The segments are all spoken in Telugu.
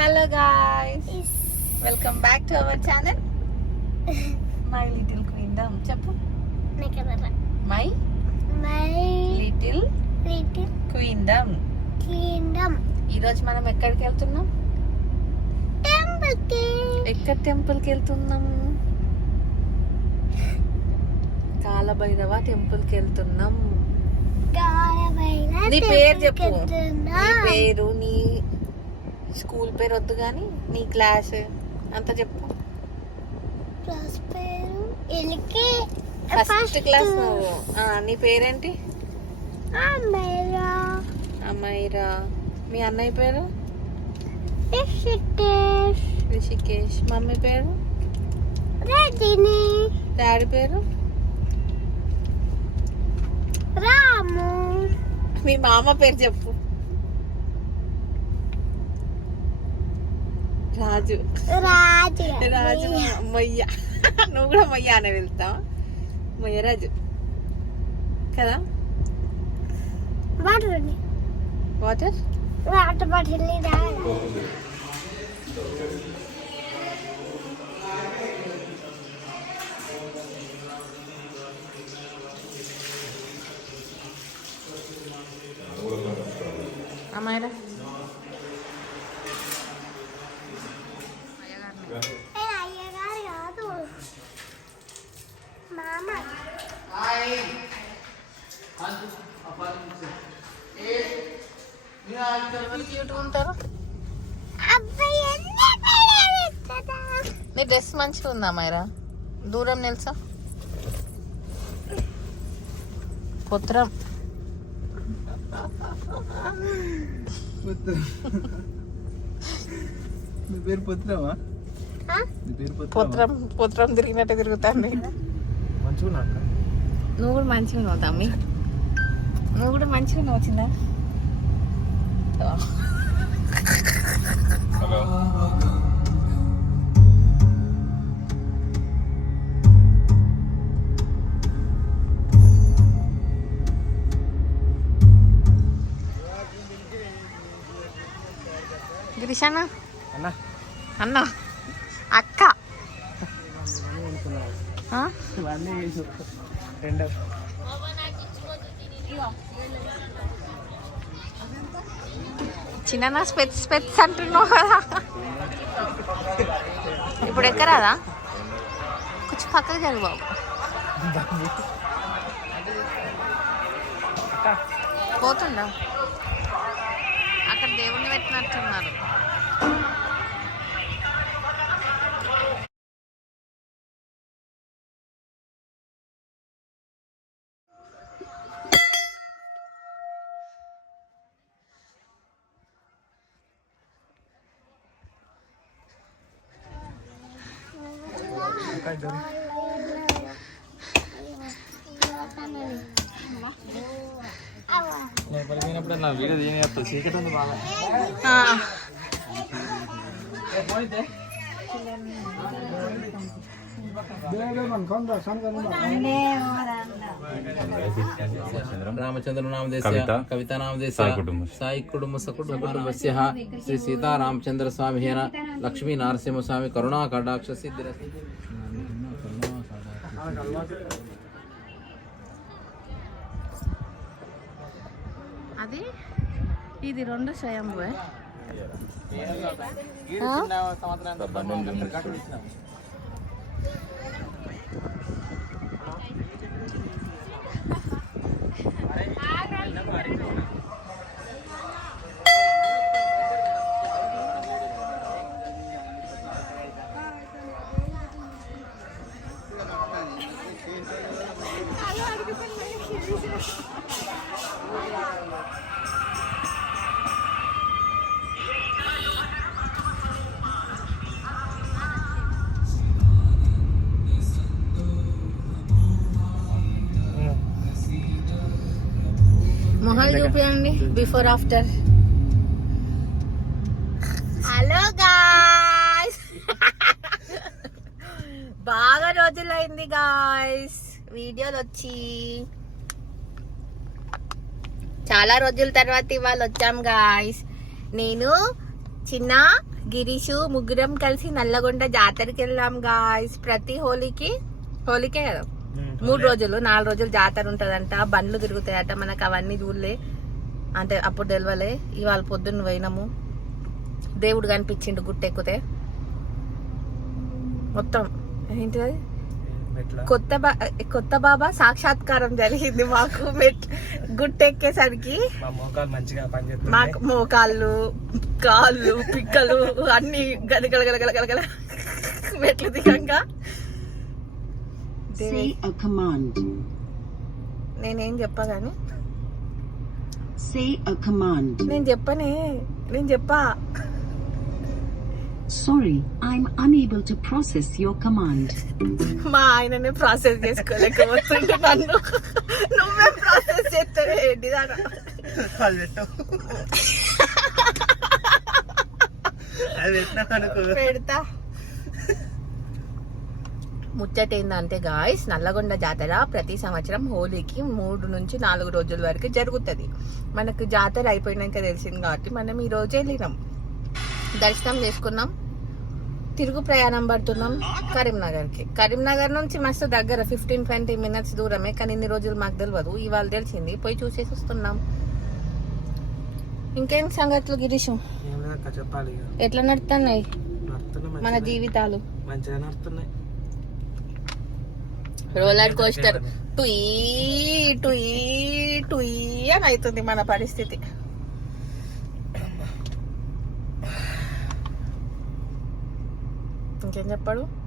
Hello guys welcome back to our channel my little queendom చెప్పు. My little little queendom kingdom ఈరోజు మనం ఎక్కడికి వెళ్తున్నాం? టెంపుల్కి ఎక్కడ టెంపుల్కి వెళ్తున్నాం? కాలభైరవ టెంపుల్కి వెళ్తున్నాం. గాయమైన నీ పేరు చెప్పు. నీ వెళ్తున్నాం. పేరు నీ స్కూల్ పేరు వద్దు కానీ నీ క్లాస్ అంత చెప్పు. క్లాస్ పేరు ఫస్ట్ క్లాస్ నువ్వు. నీ పేరేంటి? అమ్మాయిరా మీ అన్నయ్య పేరు? రిషికేష్. మమ్మీ పేరు? డాడీ పేరు? రాము. మీ మామ పేరు చెప్పు. రాజు రాజు రాజు మొయ్య నువ్వు కూడా మొయ్య అని వెళ్తావా మొయ్య రాజు కదా వాటర్ వాటర్ వాటర్ బాటిల్ అమ్మాయిరా అయ్యగారు కాదు నీ డ్రెస్ మంచిగా ఉందా మైరా? దూరం నిల్సా పుత్రం నీ పేరు పుత్రమా పుత్రం పుత్రం తిరిగినట్టు తిరుగుతాను మంచిగా నువ్వు కూడా మంచిగా ఉన్నావు తమ్మి. నువ్వు కూడా మంచిగా ఉన్నావు చిన్న. గిరిషన్న అన్న. అన్న. అక్క. ఆ? ఇవన్నీ వేసు రెండు. చిన్న స్పెట్స్ స్పెట్స్ అంటున్నావు కదా. ఇప్పుడు ఎక్కరాదా? కొంచెం పక్కకు జరుగు బాబు. పోతుండ? అక్కడ దేవుణ్ణి పెట్టినట్టున్నారు. నా వీడియో తీయని చీకటి ఉంది బాగా ఆ, రామచంద్ర నామదేశ కవిత. సాయి కుటుంబ. సాయి కుటుంబ సకుటుంబస్య శ్రీ సీతారామచంద్ర స్వామి హేన లక్ష్మీ నరసింహ స్వామి కరుణా కటాక్ష సిద్ధి అది? ఇది రెండు స్వయంభూ చూపించండి బిఫోర్ ఆఫ్టర్ హలో గాయ్స్ బాగా రోజులైంది గాయ్స్ వీడియోలు వచ్చి చాలా రోజుల తర్వాత ఇవాళ వచ్చాం గాయ్స్ నేను చిన్న గిరీషు ముగ్గురం కలిసి నల్లగొండ జాతరకి వెళ్ళాం గాయస్ ప్రతి హోలీకి హోలీకే కదా? మూడు రోజులు నాలుగు రోజులు జాతర ఉంటదంట బండ్లు తిరుగుతాయట మనకు అవన్నీ చూడలే. అంటే అప్పుడు తెలియలే ఇవాళ పొద్దున్న పోయినాము. దేవుడు కనిపించిండు గుట్ట ఎక్కితే. మొత్తం. ఏంటి అది ఎట్లా కొత్త బా కొత్త బాబా? సాక్షాత్కారం జరిగింది మాకు మెట్ గుట్టెక్కేసరికి మా మోకాలు మంచిగా పనిచేస్తుంది మాకు మోకాళ్ళు కాళ్ళు పిక్కలు అన్ని గలగల గలగల గలగల మెట్లు దిగంగా. నేనేం చెప్పా కానీ Say a command. నేను చెప్పనే నేను చెప్పా. Sorry, I'm unable to process your command. మా ఆయననే ప్రాసెస్ చేసుకోలేకపోతుంటే నన్ను. నువ్వే ప్రాసెస్ చేస్తావే ఏంటి దానా పెడతా. ముచ్చట ఏంటంటే గాయస్ నల్లగొండ జాతర ప్రతి సంవత్సరం హోలీకి మూడు నుంచి నాలుగు రోజుల వరకు జరుగుతుంది. మనకు జాతర అయిపోయినాక తెలిసింది కాబట్టి మనం ఈ రోజు వెళ్ళినాం. దర్శనం చేసుకున్నాం. తిరుగు ప్రయాణం పడుతున్నాం కరీంనగర్కి. కరీంనగర్ నుంచి మస్తు దగ్గర ఫిఫ్టీన్ ట్వంటీ మినిట్స్ దూరమే కానీ ఇన్ని రోజులు మాకు తెలియదు ఇవాళ తెలిసింది పోయి చూసేసి వస్తున్నాం. ఇంకేం సంగతులు గిరీషం. ఎట్లా నడుతున్నాయి? నడుస్తున్నాయి మన. జీవితాలు. మంచిగా నడుస్తున్నాయి. రోలర్ కోస్టర్ టుయ్ టుయ్ టుయ్ అని అవుతుంది మన పరిస్థితి. ఇంకేం చెప్పాడు?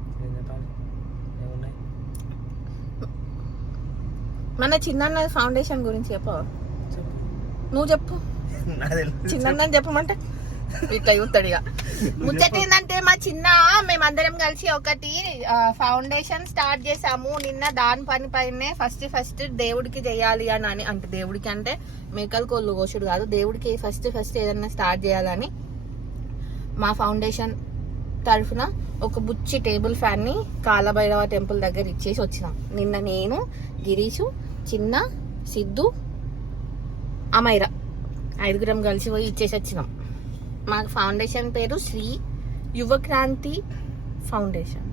మన చిన్న ఫౌండేషన్ గురించి చెప్పు చెప్పు. నువ్వు చెప్పు. చిన్న చెప్పమంటే? ఇట్లా చూస్తాడు ఇక. ముచ్చట ఏంటంటే మా చిన్న మేమందరం కలిసి ఒకటి ఫౌండేషన్ స్టార్ట్ చేసాము. నిన్న దాని పని పైనే ఫస్ట్ ఫస్ట్ దేవుడికి చేయాలి అని అని అంటే దేవుడికి అంటే మేకల కోళ్ళు కోసుడు కాదు. దేవుడికి ఫస్ట్ ఫస్ట్ ఏదన్నా స్టార్ట్ చేయాలని మా ఫౌండేషన్ తరఫున ఒక బుచ్చి టేబుల్ ఫ్యాన్ని కాలభైరవ టెంపుల్ దగ్గర ఇచ్చేసి వచ్చినాం. నిన్న నేను గిరీషు చిన్న సిద్ధు అమైరా ఐదుగురం కలిసి పోయి ఇచ్చేసి వచ్చినాం. మా ఫౌండేషన్ పేరు శ్రీ యువక్రాంతి ఫౌండేషన్.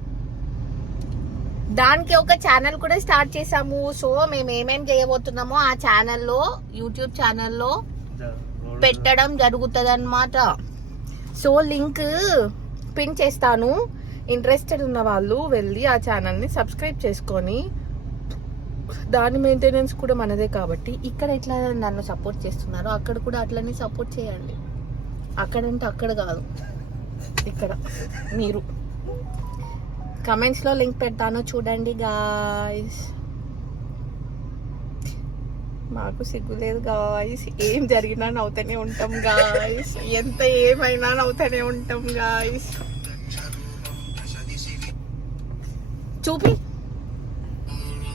దానికి ఒక ఛానల్ కూడా స్టార్ట్ చేసాము సో మేము ఏమేమి చేయబోతున్నామో ఆ ఛానల్లో యూట్యూబ్ ఛానల్లో పెట్టడం జరుగుతుంది అనమాట సో లింక్ పిన్ చేస్తాను. ఇంట్రెస్టెడ్ ఉన్న వాళ్ళు వెళ్ళి ఆ ఛానల్ని సబ్స్క్రైబ్ చేసుకొని దాని మెయింటెనెన్స్ కూడా మనదే కాబట్టి ఇక్కడ ఎట్లా నన్ను సపోర్ట్ చేస్తున్నారో అక్కడ కూడా అట్లనే సపోర్ట్ చేయండి. అక్కడంటే అక్కడ కాదు. ఇక్కడ. మీరు. కమెంట్స్లో లింక్ పెడతాను. చూడండి గాయస్ మాకు సిగ్గు లేదు గాయస్ ఏం జరిగినా నవ్వుతూనే ఉంటాం గాయస్ ఎంత ఏమైనా నవ్వుతూనే ఉంటాం గాయస్ చూపి.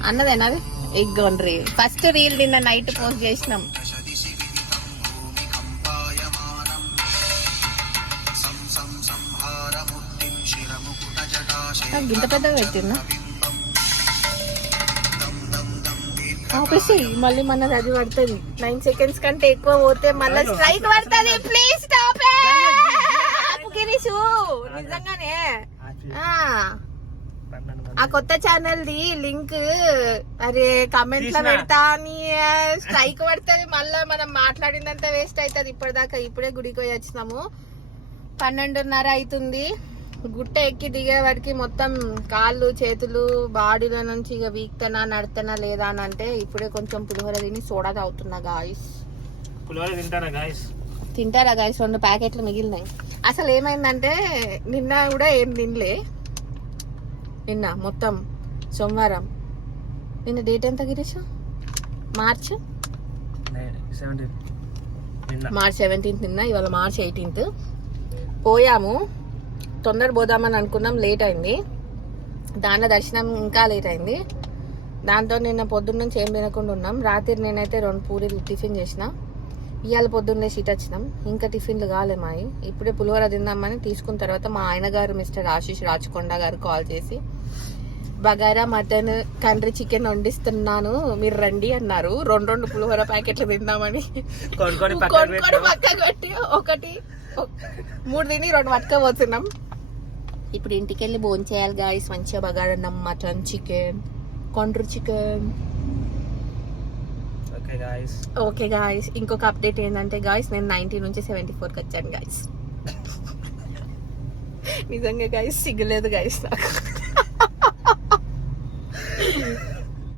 అన్నదేనా అది? ఎగ్ రీల్ ఫస్ట్ రీల్ నిన్న నైట్ పోస్ట్ చేసినాం. నాకు ఇంత పెద్దగా పెట్టినా ఆపేసి మళ్ళీ మన అది పడుతుంది. నైన్ సెకండ్స్ కంటే ఎక్కువ పోతే మళ్ళీ స్ట్రైక్ పడుతుంది. Please stop Girish. నిజంగానే. ఆ. కొత్త ఛానల్ ది లింక్ అరే కమెంట్లో. పెడతా అని స్ట్రైక్ పడుతుంది. మళ్ళా మనం మాట్లాడిందంతా వేస్ట్ అవుతుంది. ఇప్పటిదాకా ఇప్పుడే గుడికి పోయి వచ్చినాము. పన్నెండున్నర అవుతుంది. గుట్ట ఎక్కి దిగే వరకు మొత్తం కాళ్ళు చేతులు బాడీల నుంచి ఇక వీక్తనా నడతనా లేదా అని అంటే ఇప్పుడే కొంచెం పులిహోర తిని సోడా తాగుతున్నా గాయస్ పులిహోర తింటారా గాయస్ తింటారా గాయస్ రెండు ప్యాకెట్లు మిగిలినాయి. అసలు ఏమైందంటే నిన్న కూడా ఏం తినలే. నిన్న మొత్తం సోమవారం. నిన్న డేట్ ఎంత గిరీష్? మార్చ్? మార్చ్ సెవెంటీన్త్ నిన్న ఇవాళ మార్చ్ ఎయిటీన్త్ పోయాము. తొందర పోదామని అనుకున్నాం లేట్ అయింది. దాంట్లో దర్శనం ఇంకా లేట్ అయింది. దాంతో నిన్న పొద్దున్న నుంచి ఏం తినకుండా ఉన్నాం. రాత్రి నేనైతే రెండు పూరీలు టిఫిన్ చేసిన. ఇవాళ పొద్దున్నే సీట్ వచ్చినాం. ఇంకా టిఫిన్లు కాలే మాయి ఇప్పుడే పులిహోర తిందామని తీసుకున్న తర్వాత మా ఆయన గారు మిస్టర్ ఆశీష్ రాచకొండ గారు కాల్ చేసి బగారా మటన్ కండ్రి చికెన్ వండిస్తున్నాను. మీరు రండి అన్నారు. రెండు రెండు పులిహోర ప్యాకెట్లు తిందామని ఒకటి మూడు తిని రెండు పట్టుకోబోతున్నాం ఇప్పుడు ఇంటికి వెళ్ళి భోజనం చేయాలి గాయస్ మంచిగా బగారన్నం mutton chicken country chicken. Okay guys okay guys ఇంకొక అప్డేట్ ఏంటంటే గాయస్ నేను నైన్టీ నుంచి సెవెంటీ ఫోర్కి వచ్చాను గాయస్ నిజంగా గాయస్ సిగ్గులేదు గాయస్ నాకు.